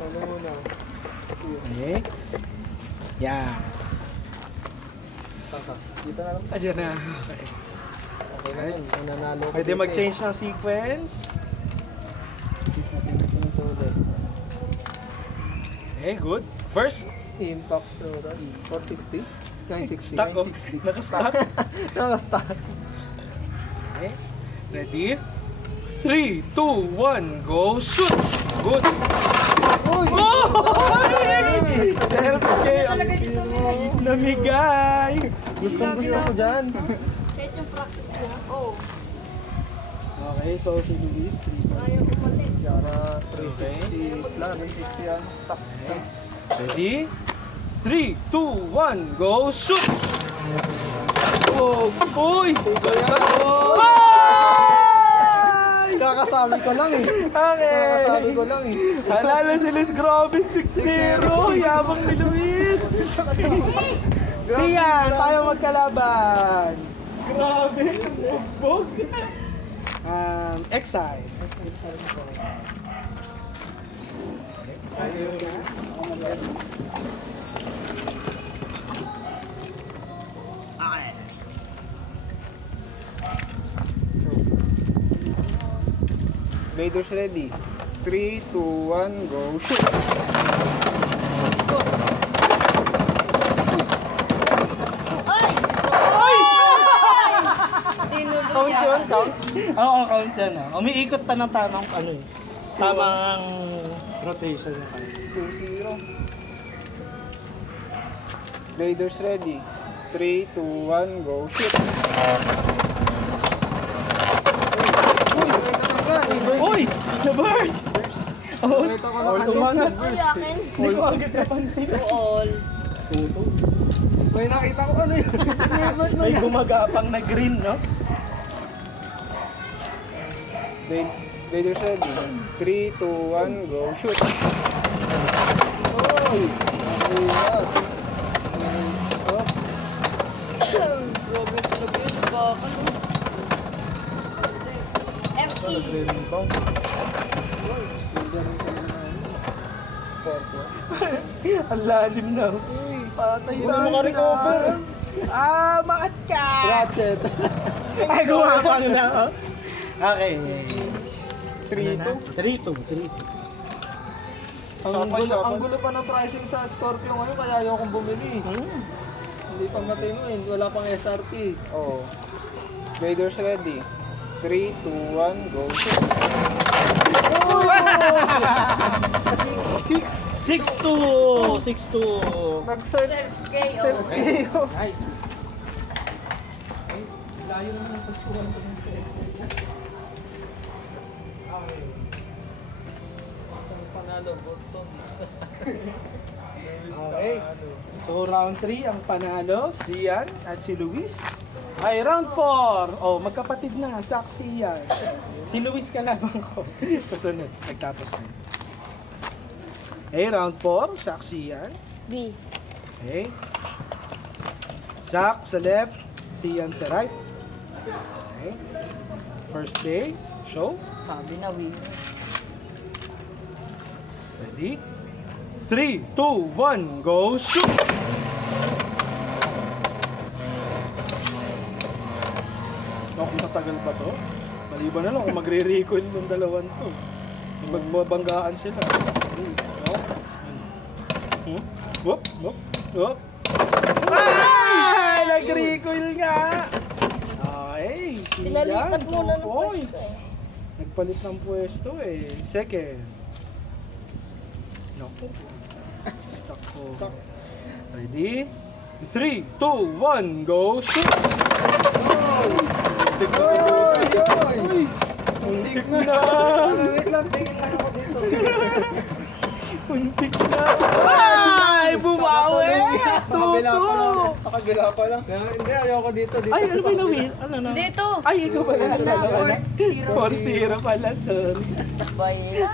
Ano muna? Okay. Yan. Saka. Dito na lang. Ayan na. Okay. Okay na yun. Nananalo ko Pwede dito mag-change ng sequence. Okay, good. First, Impact Rush. 460? 960? stock. Oh. 960. Naka-stock. Naka-stock. Okay. Ready? 3, 2, 1, go! Shoot! Good! Uy! Oh! Self-care! Talaga dito mo. Namigay! Gustong gusto ko dyan. Kahit yung practice niya. Oh. Okay, so si Luis, 3 Ayaw umalis. Yara 360 lang. 360 yan. Stock. Okay. Ready? 3, 2, 1, go! Shoot! Oh! Uy! Ay! Kakasabi ko lang eh. Okay! Kakasabi ko lang eh. Halala si Luis, grabe 6-0! Yabang ni Luis! Siyan, tayo magkalaban! Grabe! Bugbog! Exile. Ayaw na. Vaders ready. 3, 2, 1, go. Shoot! Ay! Tinulog Count yun? Count? Oo, count yan. Umiikot pa ng tamang ano eh. Tamang rotation yung count. 2-0. Vaders ready. 3, 2, 1, go. Shoot! Uy! Na-burst! Oh, Nakita ko na all kanina. umangat. Uy, akin. Hindi ko agad napansin. All. Tuto. May nakita ko ano yun. May gumagapang na green, no? Vaders ready. 3, 2, 1, go. Shoot! Oy! Ayos! Oh, Grabe talaga yun. Bakal. FE. nagre-rebound. Oy, hindi rin sila na ano. Porto. Ang lalim na. Uy, patay Hindi na makarecover. Makat ka! Ratchet. Ay, gumapang na. Oh. Okay. 3-2. 3-2. Ang gulo pa ng pricing sa Scorpio ngayon kaya ayokong bumili. Hindi pa matino eh. Wala pang SRP. Oo. Vaders ready. 3, 2, 1, go. 6-2. 6-2. Nag-search. Self-KO. Self-KO. Nice. Layo naman ang pasukan ko ng Okay. So round 3 ang panalo, si Ian at si Luis. Ay, round 4. Oh, magkapatid na, saksi yan. Si Luis kalaban ko. Susunod, nagtapos na. Okay, round 4, saksi yan. B. Okay. Zach sa left, si Ian sa right. Okay. First day, show. Sabi na win. Ready? 3, 2, 1, go, shoot! Kung matagal pa to, maliban na lang kung magre-recoil ng dalawan to. Magbabanggaan sila. Whoop, whoop, whoop. Ay! Nag-recoil nga! Okay, si Pinalipat Ian, muna 2 ng points. pwesto eh. Nagpalit ng pwesto eh. Second. Naku. Stuck ko. Stuck. Ready? 3, 2, 1, go, shoot! Oy! Muntik na! Wait lang, tingin lang ako dito. Muntik na! Ay! Bumawi! Nakabila pa lang. Tuto! Nakabila pa lang. Hindi, ayoko dito. Ay, ano ba yung nawin? Ano na? Dito. Ay, ikaw pala Wala, nalala na. 4-0. 4-0 pala, sorry. Bye.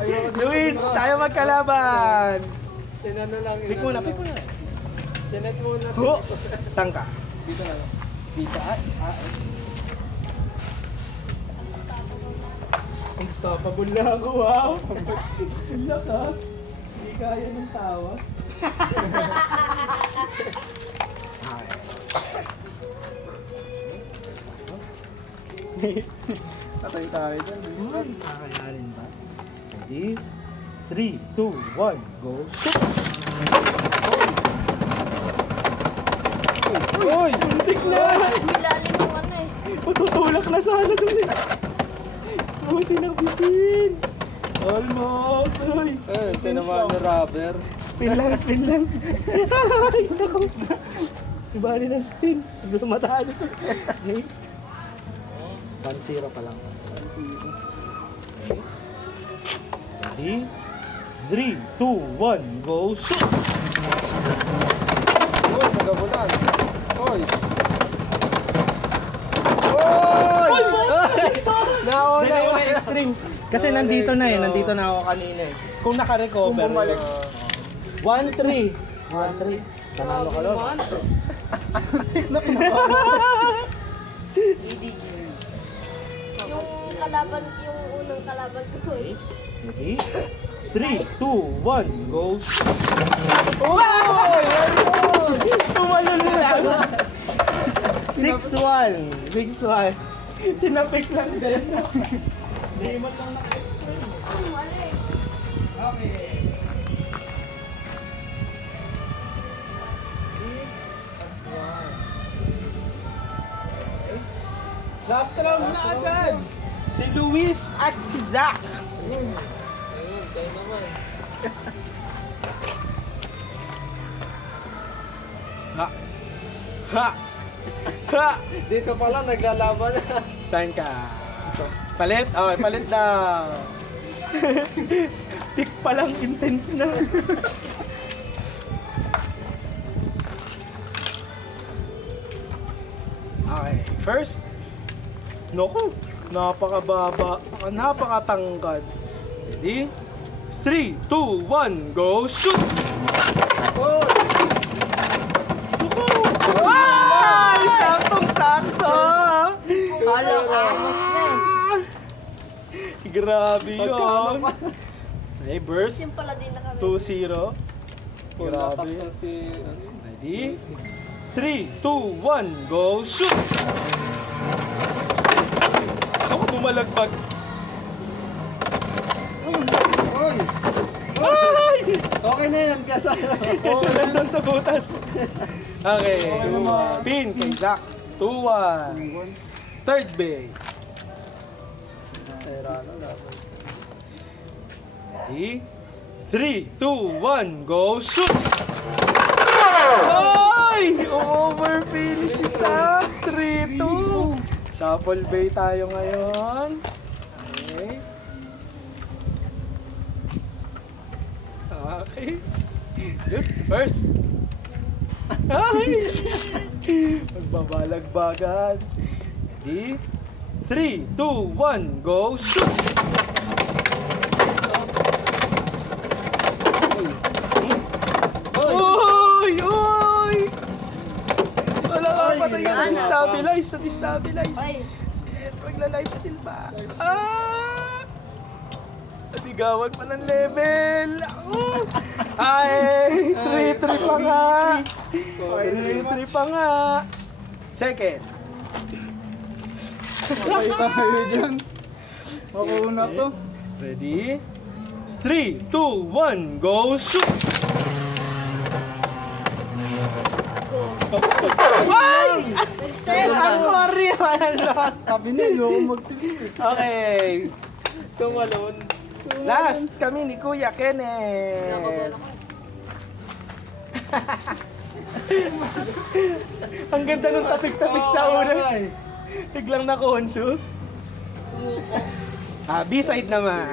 Ayoko dito. Luis, tayo magkalaban! Sinano lang. Pick muna, pick muna. Sinet muna. Ho! Saan ka? Dito na lang. Pizza Hut? Ang Unstoppable na ako, wow! Ang lakas! Hindi kaya ng tawas. Patay tayo dyan. Ay, kakayanin ba? Ready? 3, 2, 1, go! Shoot! Uy! Muntik na! Ilalim mo ano eh. Matutulak na sana dun eh. Buti na bitin. Almost. Ay. Tinamaan na rubber. Spin lang, spin lang. Ay, naku. Ibali ng spin. Lumatalo. Okay. 1-0 pa lang. 1-0. Okay. Ready? 3, 2, 1, go! Shoot! Uy, nagabulan. Uy! Uy! Nauna Hindi na yung extreme. Kasi nandito na eh. Nandito na ako kanina eh. Kung naka-recover. Kung bumalik. 1-3. 1-3. Nanalo ka lang. DDG. Yung kalaban, yung unang kalaban ko eh. Ready? 3, 2, 1, go! Uy! Tumalon na! 6-1. 6-1. Tinapik lang din. Hindi mo lang naka-explain. Okay. 6-1. Last round na agad. Si Luis at si Zach. Ayun, tayo naman. Ha! Ha! Ha! Dito pala naglalaban na. Saan ka? Palit? Okay, palit daw. Pick pa lang, intense na. Okay, first. Naku, napakababa, napakatangkad. Ready? 3, 2, 1, go! Shoot! Uy! Naku! Ay! Saktong-sakto! Hala, amos na eh. Grabe Magkano yun. pa? Okay, burst. Yung pala din na kami. 2-0. Full Grabe. lakas na si... ano yun? Ready? 3, 2, 1, go! Shoot! Ako bumalagbag. Uy! Ay! Okay na yan, kasi... Kasi nandun sa butas. Okay. Okay naman. Spin kay Zach. 2-1. Third bay. Ready? 3, 2, 1, go! Shoot! Ay! Over finish isa! 3-2. Shuffle bay tayo ngayon. Okay. Okay. Good. First. Ay! Magbabalagbagan. Ready? 3, 2, 1, go! Shoot! Uy! Uy! Wala ka Ay, patay ka ay, na-destabilize. Na-destabilize. Ay, Shit, magla-lifesteal ba? Ah! Nabigawan pa ng level. Oh! Ay! 3-3 pa nga. 3-3 pa nga. Second. Okay tayo dyan. Makuuna to. Ready? 3, 2, 1, go! Shoot! go. Ay! Nag-sell. Ang worry naman. Sabi niya, ayoko magtigil. Okay. Tumalon. Last kami ni Kuya Nakabola Kenneth. ko. Ang ganda ng tapik-tapik sa una. Biglang na-conscious. Sumuko. B-side naman.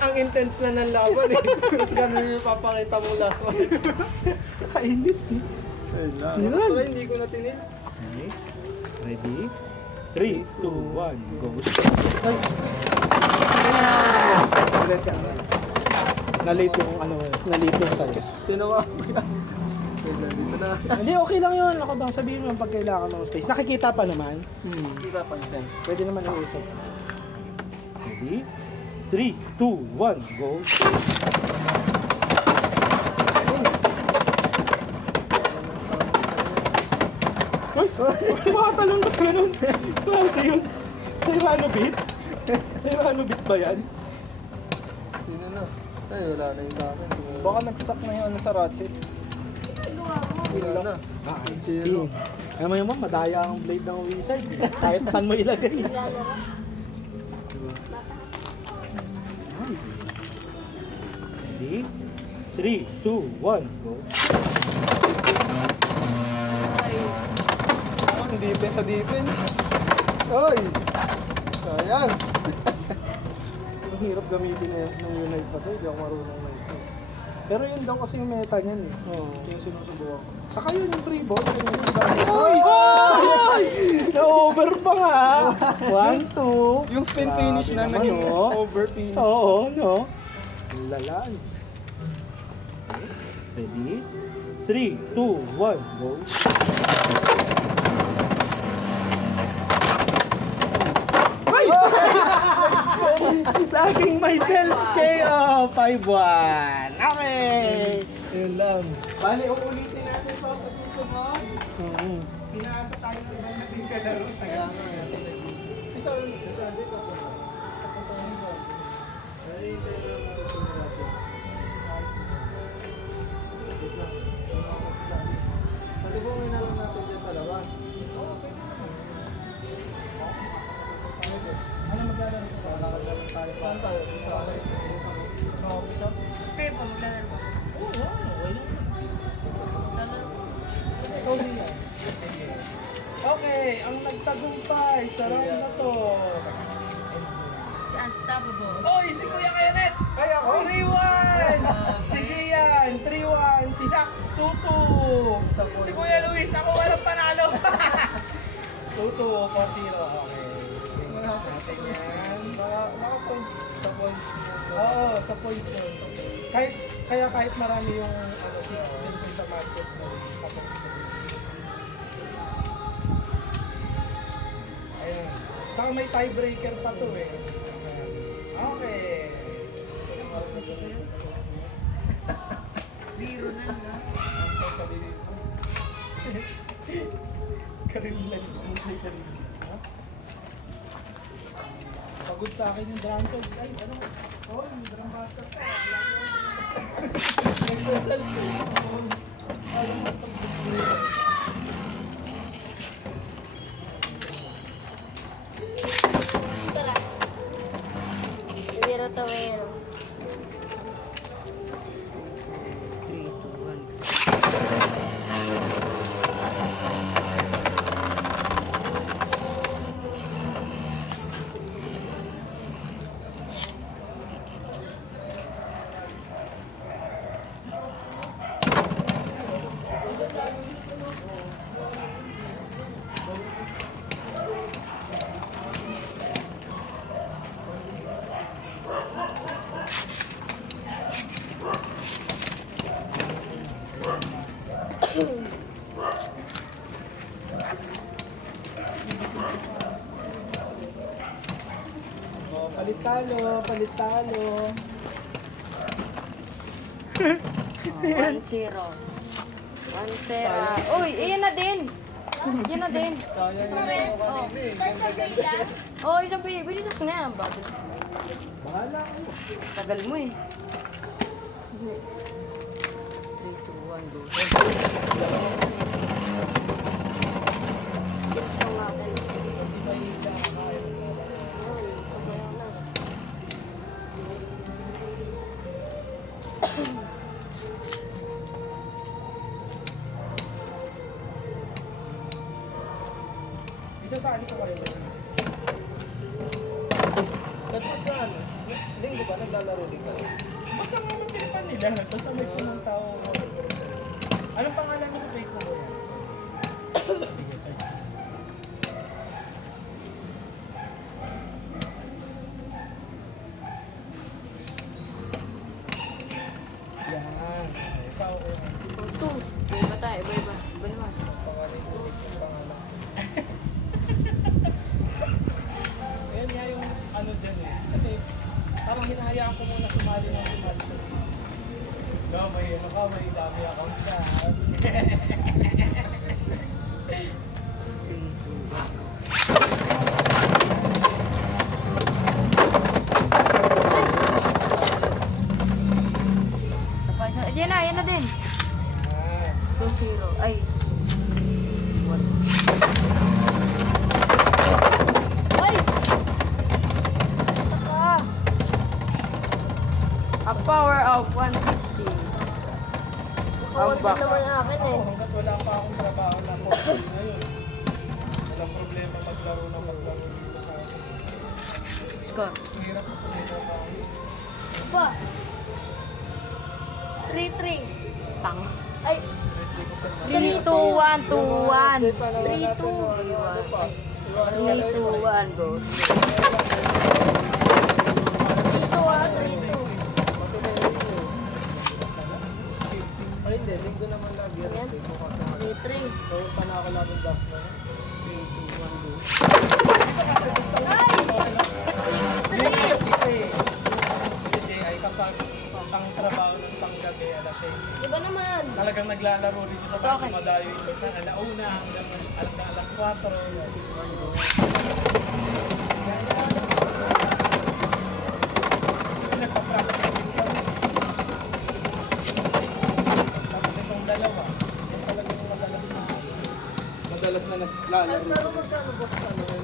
Ang intense na ng laban eh. Mas ganun yung papakita mo last match. Kainis eh. Ayun. Pero hindi ko na tinil. Okay. Ready? 3, 2, 1, go. Ulit ka. Nalate yung ano, nalate yung sa'yo. Tinawa ko yan. Wait lang dito. na. Hindi, okay lang yun. Ako bang sabihin mo pag kailangan ng space. Nakikita pa naman. Kita pa niya. Pwede naman iusap. Ready? 3, 2, 1, go. Uy! Makatalong ba't ganun? Klase yun. Tyranobit? Tyranobit ba yan? Sino na? Ay, wala na yung sa akin. Baka nag-stuck na yung ano sa ratchet. Gawa mo. Wala na. Spin. Alam mo naman, madaya ang blade ng wizard. Kahit saan mo ilagay. Naglalaro. Ready? 3, 2, 1, go. Ang defense sa defense. Oy! Ayan. Ang hirap gamitin ng Unite pa to, hindi ako marunong na ito. Pero yun daw kasi yung meta niyan eh. Oo. Yung sinusubukan ko. Saka yun yung free boss. Uy! Oy! Na-over pa nga! 1, 2. Yung spin finish na Grabe naging naman, oh. over finish. Oo, no? Lalaan. Ready? 3, 2, 1, go. Ay! Laging myself KO 5-1. Okay. Yun lang. Bali, uulitin natin to sa susunod. Pinaasa tayo ng ibang naging kalaro. Kaya nga. Isa dito. Salubungin na lang natin dyan sa labas. Ano maglalaro ko sa Nakagalan tayo. Saan tayo? Sa coffee shop? Kayo po, maglalaro ba? Oo, okay lang. Maglalaro po. Ikaw niya. Okay, ang nagtagumpay sa round na to. Si Unstoppable. Oy, si Kuya Kenneth! Kaya ako! 3-1! Si Zian, 3-1. Si Zach, 2-2. Si Kuya Luis, ako walang panalo. 2-2, 4-0. Okay. Natin yan. Naka-point sa points. Oo, sa points yun. Kahit marami yung simple sa matches na sa points kasi. Ayan. Saka may tiebreaker pa to eh. Okay. Biro na na. Karimlan. Pagod sa akin yung drum set. Ay, ano? Oh, yung drum master ka. Nagsasal ko. Tara. Biro to biro. 3, 2, 1. Oh, palit talo. 1-0. 1-0. Uy, iyan na din. Yan na din. Sayang na rin. Oh. Oh, isang pili. Bilisan ko na yan, brother. Bahala ako. Tagal mo eh. 3, 2, 1, go. Ito nga po. Isasali ko kayo sa system. Nagpasaan? Linggo ba? Naglalaro din kayo? Basta nga ng tilipan nila. Basta may punong tao. Anong pangalan mo sa Facebook mo yan? Sige, search. Yan. Ikaw, Two. Iba tayo, iba-iba. kailangan ko muna sumali sa business. No, may ano ka, may dami account ka. Yan na din. Ah, 2-0. Ay. 1. Ay! A power of 160. How's Nakawag back? naman akin eh. ako, hanggat wala pa akong trabaho na po ngayon. Walang problema maglaro dito sa akin. Score. Hirap po may trabaho. Pa! 3-3. Tang. Ay! 3, 2, 1, 2, 1. 3-2. 3, 2, 1, go. 3-2 ah, 3-2. Ay, hindi. Linggo naman lagi. Ayan. 3-3. So, panako natin dash na. 3, 2, 1, go. Ay! 6-3. Kasi ay kapag ang trabaho ng panggabi alas 7. Iba naman. Talagang naglalaro dito sa bahay, Okay. madayo yung isa alauna hanggang alas 4. Kasi nagpa-practice din kami. Tapos itong dalawa, yung talagang madalas na naglalaro. Magkano boss ano